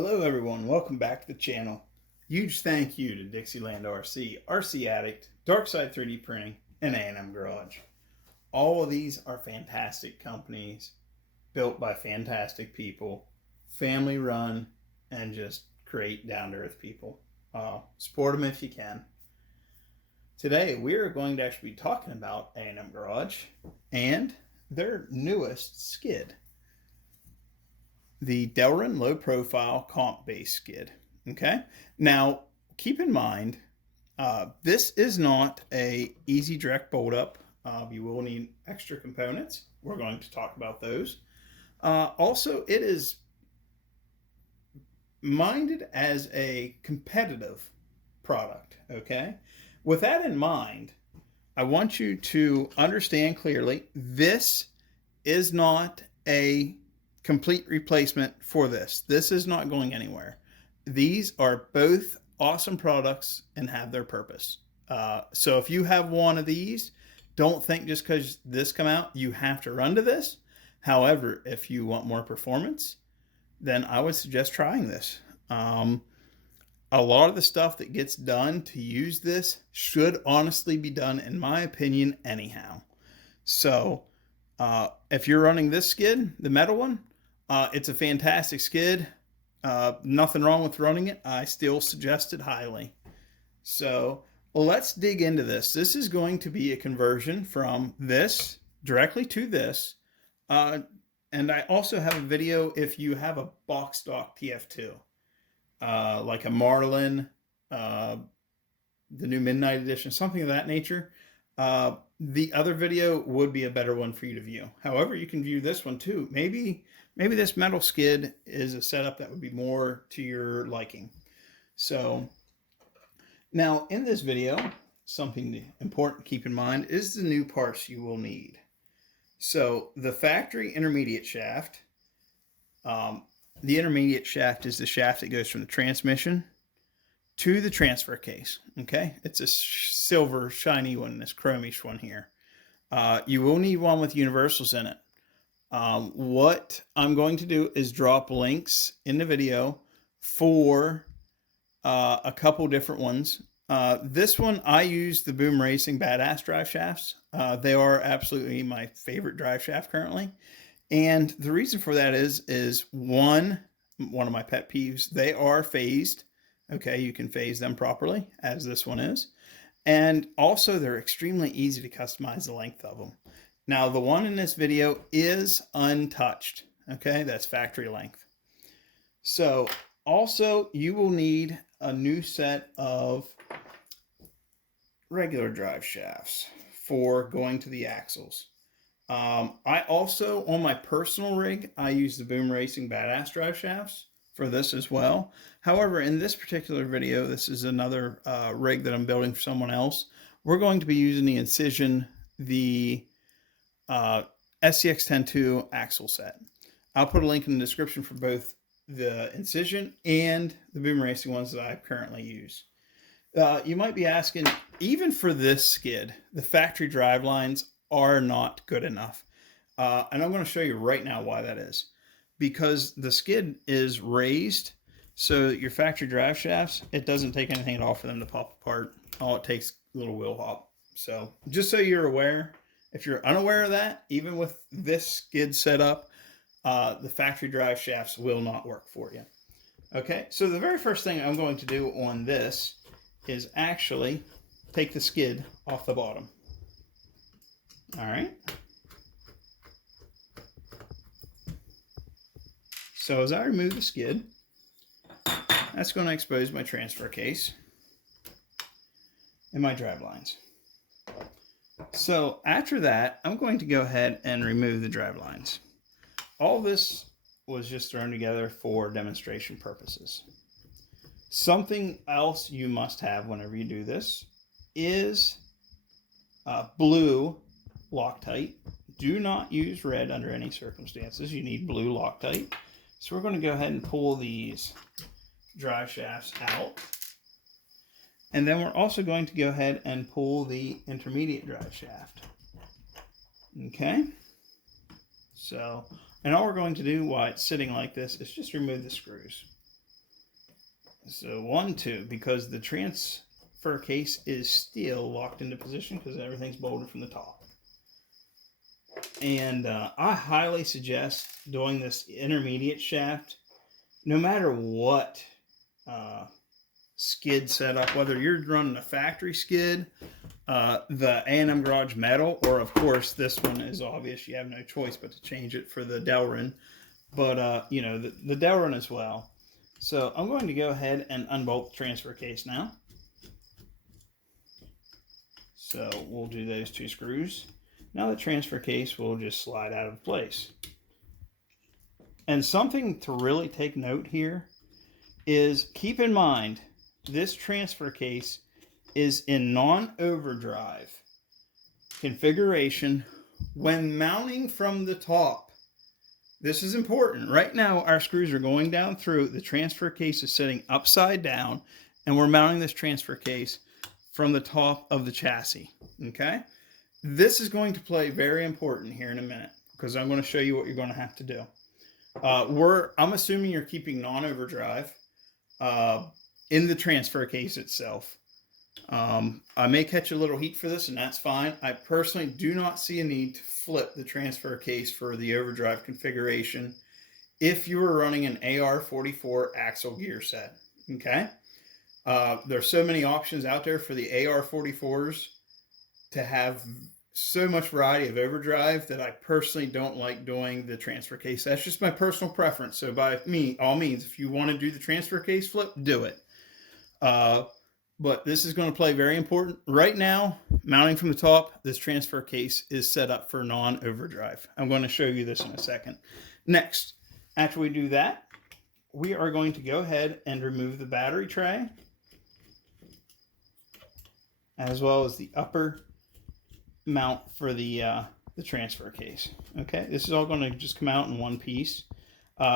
Hello everyone, welcome back to the channel. Huge thank you to Dixieland RC, RC Addict, Darkside 3D Printing, and A&M Garage. All of these are fantastic companies, built by fantastic people, family run, and just great down-to-earth people. Support them if you can. Today we are going to actually be talking about A&M Garage and their newest skid. The Delrin low profile comp base skid. Okay, now keep in mind this is not a easy direct bolt up. You will need extra components. We're going to talk about those. Also, it is minded as a competitive product. Okay, with that in mind, I want you to understand clearly this is not a complete replacement for this. This is not going anywhere. These are both awesome products and have their purpose. So if you have one of these, don't think just because this come out, you have to run to this. However, if you want more performance, then I would suggest trying this. A lot of the stuff that gets done to use this should honestly be done, in my opinion, anyhow. So if you're running this skid, the metal one, it's a fantastic skid. Nothing wrong with running it. I still suggest it highly. So let's dig into this. This is going to be a conversion from this directly to this. And I also have a video if you have a box stock TF2, like a Marlin, the new Midnight Edition, something of that nature. The other video would be a better one for you to view. However, you can view this one too. Maybe this metal skid is a setup that would be more to your liking. So now in this video, something important to keep in mind is the new parts you will need. So the factory intermediate shaft, the intermediate shaft is the shaft that goes from the transmission to the transfer case. Okay, it's a silver shiny one, this chromish one here. You will need one with universals in it. What I'm going to do is drop links in the video for a couple different ones. This one, I use the Boom Racing Badass drive shafts. They are absolutely my favorite drive shaft currently. And the reason for that is one of my pet peeves, they are phased. Okay, you can phase them properly, as this one is. And also, they're extremely easy to customize the length of them. Now, the one in this video is untouched. Okay, that's factory length. So, also, you will need a new set of regular drive shafts for going to the axles. I also, on my personal rig, I use the Boom Racing Badass drive shafts for this as well. However, in this particular video, this is another rig that I'm building for someone else. We're going to be using the Incision, the SCX-102 axle set. I'll put a link in the description for both the Incision and the Boom Racing ones that I currently use. You might be asking, even for this skid, the factory drive lines are not good enough. And I'm going to show you right now why that is. Because the skid is raised, so your factory drive shafts, it doesn't take anything at all for them to pop apart. All it takes is a little wheel hop. So just so you're aware, if you're unaware of that, even with this skid setup, the factory drive shafts will not work for you. Okay, so the very first thing I'm going to do on this is actually take the skid off the bottom. All right. So as I remove the skid, that's going to expose my transfer case and my drive lines. So after that, I'm going to go ahead and remove the drive lines. All this was just thrown together for demonstration purposes. Something else you must have whenever you do this is blue Loctite. Do not use red under any circumstances. You need blue Loctite. So we're going to go ahead and pull these drive shafts out. And then we're also going to go ahead and pull the intermediate drive shaft. Okay. So, and all we're going to do while it's sitting like this is just remove the screws. So 1, 2, because the transfer case is still locked into position because everything's bolted from the top. And I highly suggest doing this intermediate shaft, no matter what skid setup, whether you're running a factory skid, the A&M Garage metal, or of course this one is obvious, you have no choice but to change it for the Delrin, but you know, the Delrin as well. So I'm going to go ahead and unbolt the transfer case now. So we'll do those 2 screws. Now the transfer case will just slide out of place. And something to really take note here is, keep in mind, this transfer case is in non-overdrive configuration when mounting from the top. This is important. Right now our screws are going down through, the transfer case is sitting upside down, and we're mounting this transfer case from the top of the chassis. Okay? This is going to play very important here in a minute, because I'm going to show you what you're going to have to do. I'm assuming you're keeping non-overdrive in the transfer case itself. I may catch a little heat for this, and that's fine. I personally do not see a need to flip the transfer case for the overdrive configuration if you were running an AR44 axle gear set. Okay? There's so many options out there for the AR44s to have so much variety of overdrive that I personally don't like doing the transfer case. That's just my personal preference. So by all means, if you want to do the transfer case flip, do it. But this is going to play very important. Right now, mounting from the top, this transfer case is set up for non-overdrive. I'm going to show you this in a second. Next, after we do that, we are going to go ahead and remove the battery tray, as well as the upper mount for the transfer case. Okay, this is all going to just come out in one piece.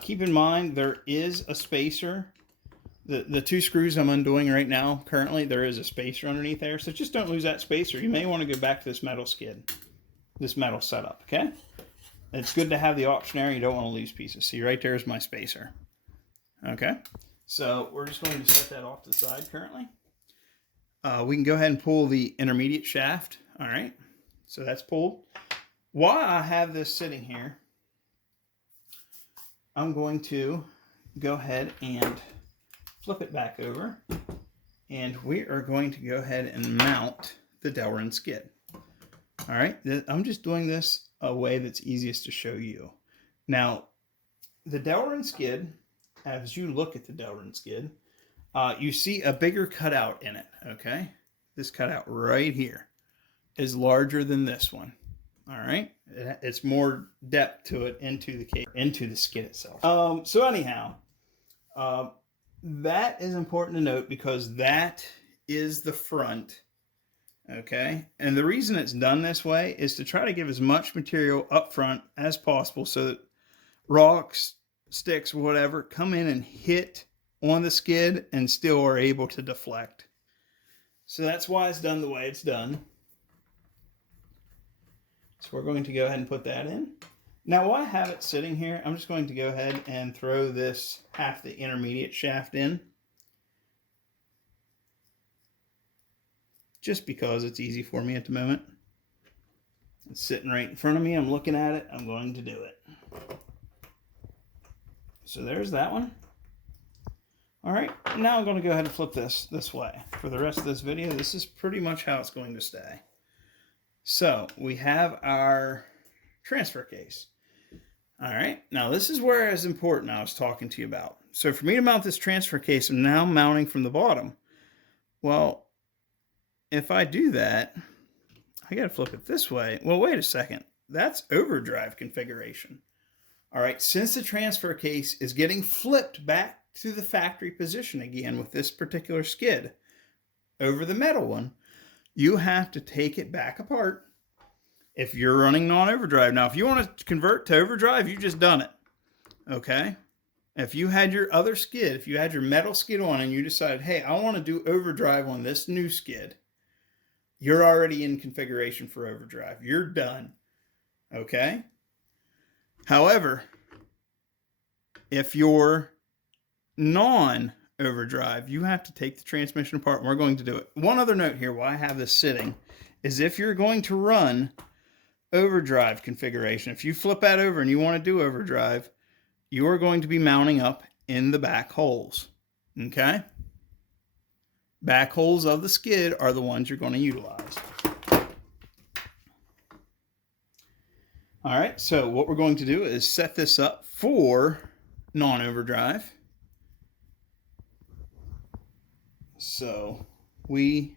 Keep in mind there is a spacer. The 2 screws I'm undoing right now, currently, there is a spacer underneath there, so just don't lose that spacer. You may want to go back to this metal skid, this metal setup, okay? It's good to have the option there. You don't want to lose pieces. See, right there is my spacer. Okay, so we're just going to set that off to the side currently. We can go ahead and pull the intermediate shaft. All right, so that's pulled. While I have this sitting here, I'm going to go ahead and flip it back over, and we are going to go ahead and mount the Delrin skid. All right, I'm just doing this a way that's easiest to show you. Now, the Delrin skid, as you look at the Delrin skid, you see a bigger cutout in it, okay? This cutout right here is larger than this one, all right? It's more depth to it into the skid itself. So anyhow, that is important to note because that is the front, okay? And the reason it's done this way is to try to give as much material up front as possible so that rocks, sticks, whatever, come in and hit on the skid and still are able to deflect. So that's why it's done the way it's done. So we're going to go ahead and put that in. Now, while I have it sitting here, I'm just going to go ahead and throw this half the intermediate shaft in. Just because it's easy for me at the moment. It's sitting right in front of me. I'm looking at it. I'm going to do it. So there's that one. All right, now I'm going to go ahead and flip this way. For the rest of this video, this is pretty much how it's going to stay. So we have our transfer case. All right, now this is where it's important I was talking to you about. So for me to mount this transfer case, I'm now mounting from the bottom. Well, if I do that, I got to flip it this way. Well, wait a second. That's overdrive configuration. All right, since the transfer case is getting flipped back to the factory position again with this particular skid over the metal one, you have to take it back apart if you're running non-overdrive. Now, if you want to convert to overdrive, you've just done it, okay? If you had your other skid, if you had your metal skid on and you decided, hey, I want to do overdrive on this new skid, you're already in configuration for overdrive. You're done, okay? However, if you're non overdrive, you have to take the transmission apart, and we're going to do it. One other note here, why I have this sitting, is if you're going to run overdrive configuration, if you flip that over and you want to do overdrive, you are going to be mounting up in the back holes. Okay? Back holes of the skid are the ones you're going to utilize. All right, so what we're going to do is set this up for non-overdrive. So we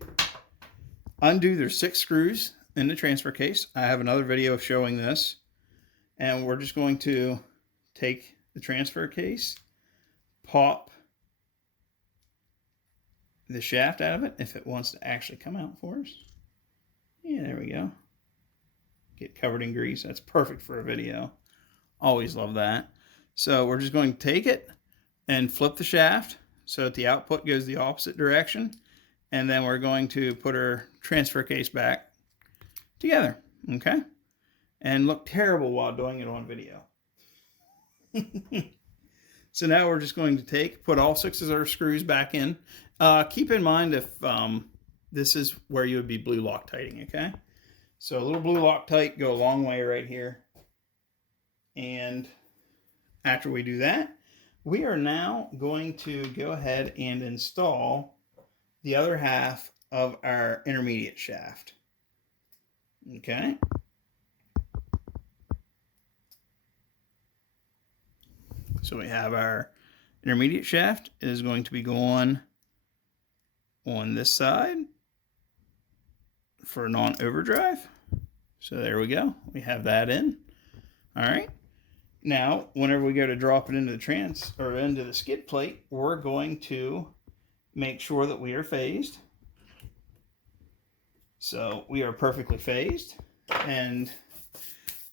undo, there's 6 screws in the transfer case. I have another video showing this. And we're just going to take the transfer case, pop the shaft out of it if it wants to actually come out for us. Yeah, there we go. Get covered in grease. That's perfect for a video. Always love that. So we're just going to take it and flip the shaft so that the output goes the opposite direction. And then we're going to put our transfer case back together. Okay? And look terrible while doing it on video. So now we're just going to put all 6 of our screws back in. Keep in mind if this is where you would be blue Loctiting, okay? So a little blue Loctite go a long way right here. And after we do that, we are now going to go ahead and install the other half of our intermediate shaft. Okay. So we have our intermediate shaft is going to be going on this side for non-overdrive. So there we go. We have that in. All right. Now, whenever we go to drop it into the into the skid plate, we're going to make sure that we are phased. So we are perfectly phased. And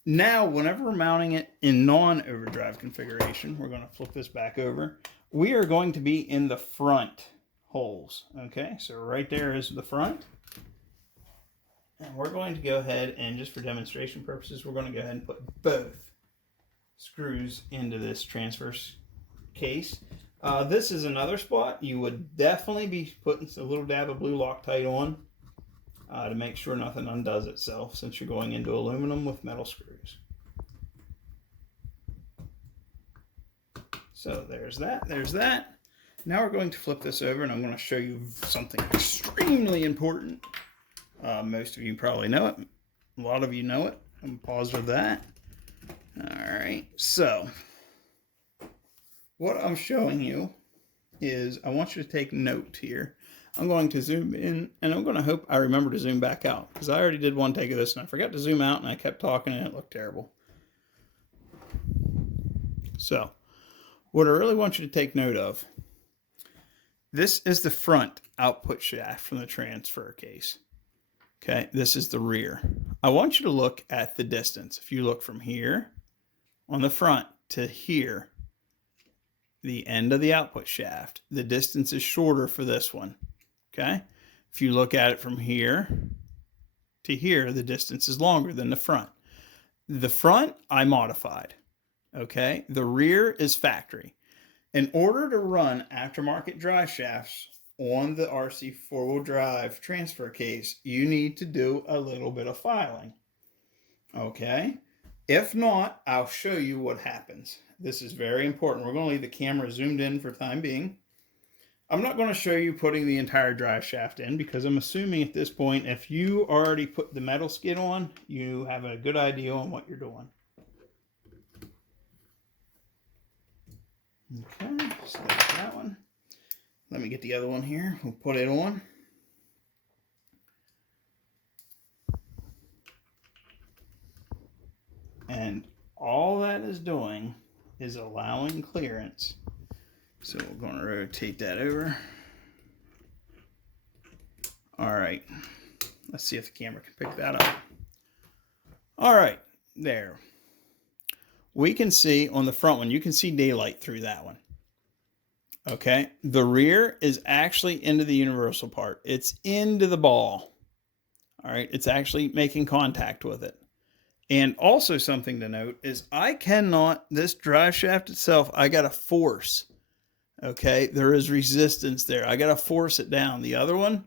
now, whenever we're mounting it in non-overdrive configuration, we're going to flip this back over. We are going to be in the front holes. Okay, so right there is the front. And we're going to go ahead and, just for demonstration purposes, we're going to go ahead and put both screws into this transfer case. This is another spot you would definitely be putting a little dab of blue Loctite on to make sure nothing undoes itself, since you're going into aluminum with metal screws. So there's that, there's that. Now we're going to flip this over, and I'm going to show you something extremely important. Most of you probably know it. A lot of you know it. I'm positive of that. All right, so what I'm showing you is I want you to take note here. I'm going to zoom in, and I'm going to hope I remember to zoom back out, because I already did one take of this and I forgot to zoom out, and I kept talking and it looked terrible. So what I really want you to take note of, this is the front output shaft from the transfer case. Okay, this is the rear. I want you to look at the distance. If you look from here on the front to here, the end of the output shaft, the distance is shorter for this one. Okay, if you look at it from here to here, the distance is longer than the front. The front I modified. Okay, the rear is factory. In order to run aftermarket drive shafts on the RC four-wheel drive transfer case, you need to do a little bit of filing. Okay, if not, I'll show you what happens. This is very important. We're going to leave the camera zoomed in for the time being. I'm not going to show you putting the entire drive shaft in, because I'm assuming at this point, if you already put the metal skid on, you have a good idea on what you're doing. Okay, so that's that one. Let me get the other one here. We'll put it on. And all that is doing is allowing clearance. So we're going to rotate that over. All right. Let's see if the camera can pick that up. All right. There. We can see on the front one, you can see daylight through that one. Okay. The rear is actually into the universal part. It's into the ball. All right. It's actually making contact with it. And also something to note is I cannot, this drive shaft itself, I got to force. Okay, there is resistance there. I got to force it down. The other one,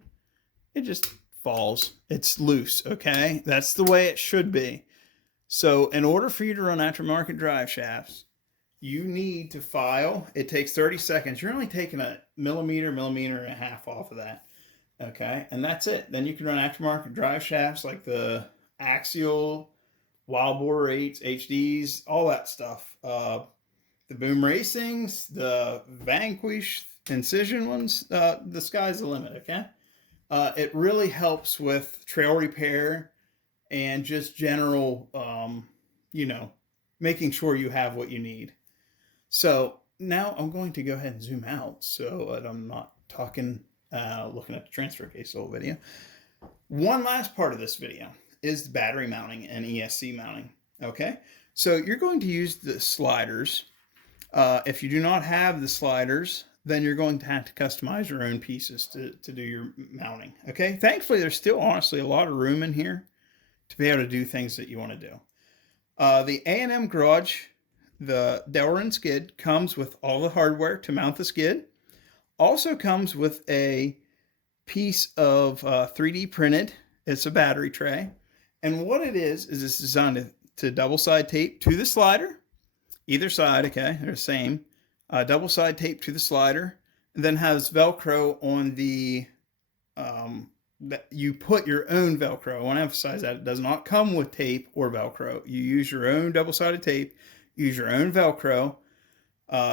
it just falls. It's loose, okay? That's the way it should be. So in order for you to run aftermarket drive shafts, you need to file. It takes 30 seconds. You're only taking a millimeter and a half off of that, okay? And that's it. Then you can run aftermarket drive shafts like the Axial, Wild Boar 8s, HDs, all that stuff. The Boom Racings, the Vanquish, Incision ones, the sky's the limit, okay? It really helps with trail repair and just general, you know, making sure you have what you need. So now I'm going to go ahead and zoom out so that I'm not talking, looking at the transfer case the whole video. One last part of this video is the battery mounting and ESC mounting, okay? So you're going to use the sliders. If you do not have the sliders, then you're going to have to customize your own pieces to do your mounting, okay? Thankfully, there's still honestly a lot of room in here to be able to do things that you want to do. The A&M Garage, the Delrin skid, comes with all the hardware to mount the skid. Also comes with a piece of 3D printed, it's a battery tray. And what it is it's designed to double side tape to the slider. Either side, okay, they're the same. Double side tape to the slider, and then has Velcro on the, you put your own Velcro. I want to emphasize that it does not come with tape or Velcro. You use your own double-sided tape, use your own Velcro.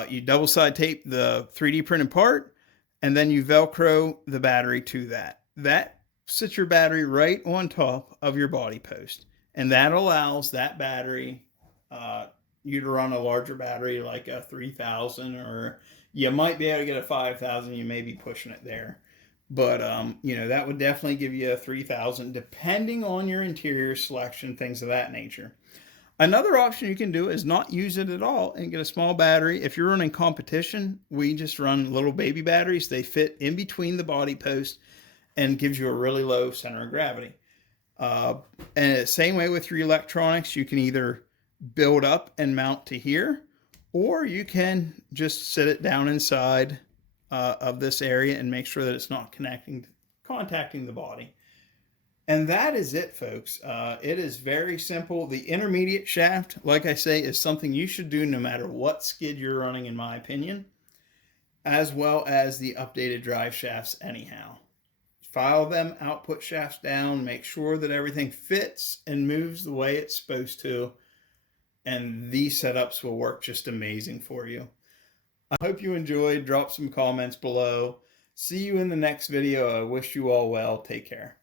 You double-side tape the 3D printed part, and then you Velcro the battery to that. That sits your battery right on top of your body post, and that allows that battery, you to run a larger battery like a 3000, or you might be able to get a 5000. You may be pushing it there, but you know, that would definitely give you a 3000 depending on your interior selection, things of that nature. Another option you can do is not use it at all and get a small battery. If you're running competition, we just run little baby batteries. They fit in between the body post and gives you a really low center of gravity. And same way with your electronics, you can either build up and mount to here, or you can just sit it down inside of this area and make sure that it's not contacting the body. And that is it, folks. It is very simple. The intermediate shaft, like I say, is something you should do no matter what skid you're running, in my opinion, as well as the updated drive shafts anyhow. File them output shafts down, make sure that everything fits and moves the way it's supposed to, and these setups will work just amazing for you. I hope you enjoyed. Drop some comments below. See you in the next video. I wish you all well. Take care.